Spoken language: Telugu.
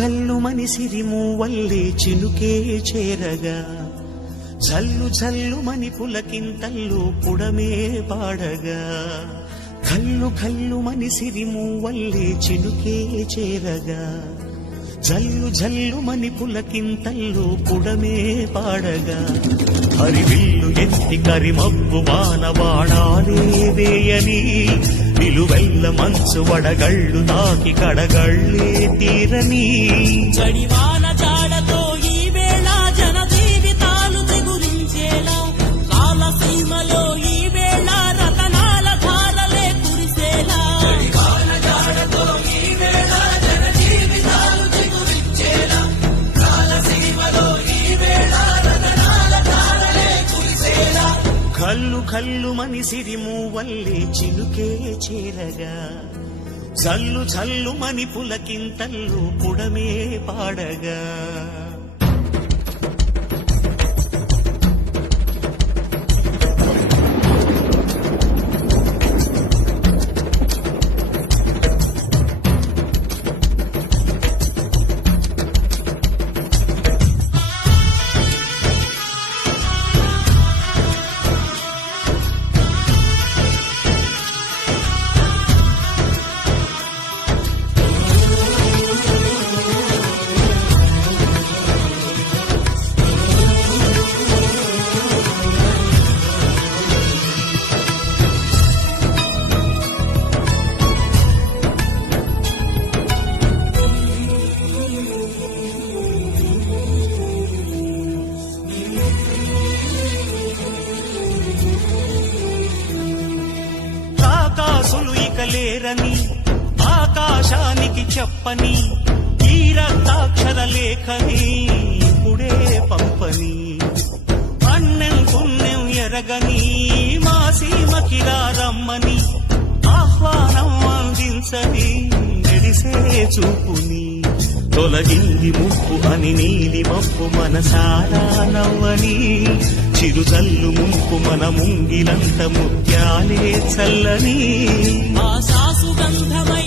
కల్లు మని సిరిమూవల్లే చినుకే చేరగా జల్లు జల్లు మని పులకింతల్లు పుడమే పాడగా కల్లు కల్లు మని సిరిమూవల్లే చినుకే చేరగా జల్లు జల్లు మని పులకింతల్లు పుడమే పాడగా హరివిల్లు ఎత్తి కరిమబ్బు బాణబాణాలే వేయని నిలువెల్ల మంచు వడగళ్ళు తాకి కడగళ్ళే తీరని జడివాన జాడతో ఈ వేళ జన జీవితాలు చిగురించేలా కాలసీమలో ఈ వేళ రతనాల ధారలే కురిసేలా జడివాన జాడతో ఈ వేళ జన జీవితాలు చిగురించేలా కాలసీమలో ఈ వేళ రతనాల ధారలే కురిసేలా కల్లు కల్లు మని సిరిమూవల్లే చినుకే చేరగా జల్లు జల్లు మని పులకింతల్లు పుడమే పాడగా ఆకాశులు ఇక లేరని ఆకాశానికి చెప్పని ఈ రక్తాక్షర లేఖని ఇప్పుడే పంపని అన్నెం పుణ్యం ఎరగని మా సీమకి రమ్మని ఆహ్వానం అందించని మెడిసే చూపుని తొలగింది ముప్పు అని నీలి మప్పు మనసారా నవ్వని చిరుజల్లు ముంపు మన ముంగిలంత ముత్యాలే చల్లని ఆశాసు గంధమై